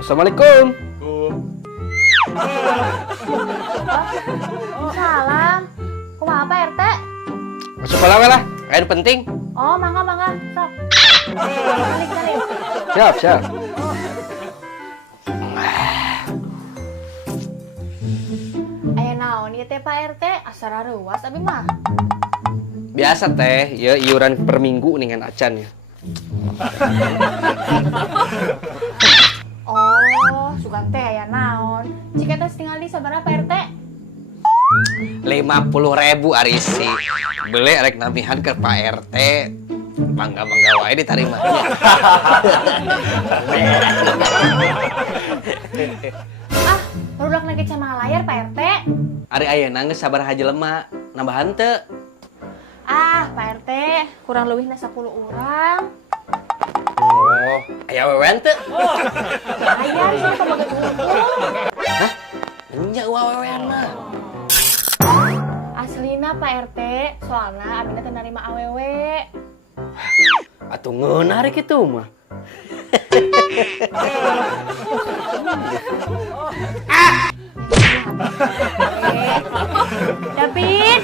Assalamualaikum. Salam. Kumaha Pak RT? Masuk sekolah we lah, kain penting. Oh, mangga. Sok. Balik. Siap. Aya naon ieu teh Pak RT? Asara reuas abi mah. Biasa teh, ya iuran per minggu dengan acan ya. Oh, sugan teh aya naon? Cik eta tinggal di sabaraha Pak RT? 50.000 arisi. Beli rek namihan ke Pak RT. Mangga wae diterima. Barudak nage camah layar Pak RT. Ari ayeuna geus sabar haji lemah, nambahan teu. Pak RT, kurang leuwihna 10 urang. Oh, aya wewen teu? Aya ieu pabage untung. Hah? Nya wewen mah. Aslina Pak RT, soalna abina teu narima awewe. Atuh ngeunah rek kitu mah. David.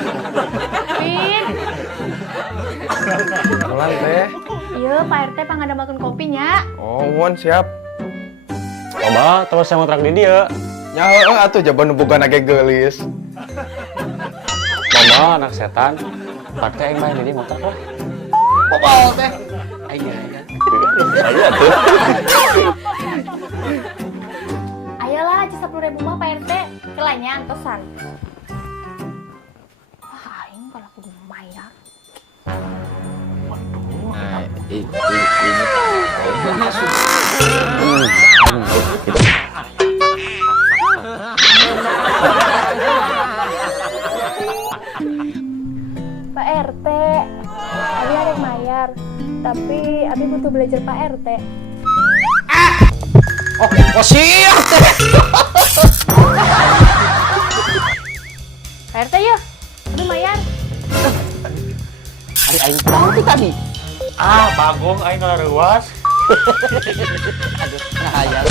Ulan teh. Iya Pak RT pangadamakeun kopinya. Oh, won siap. Coba terus saya ngontrak di dia. Nya heueuh atuh jaban boga nage geulis. Coba anak setan. Tak teh yang main di dia ngontrak lah. Popol teh. Aya. Saya tuh. Ayolah aja 10.000 mah Pak RT. Kelanya antosan. Aing kalau kudu bayar. Pak RT, Abi ada yang bayar, tapi Abi butuh belajar Pak RT. Oh siap teh. Pak RT yuk, Abi bayar. Ari aing tahu tuh tadi. Bagong aing ngaruas. Aduh, ngahayal.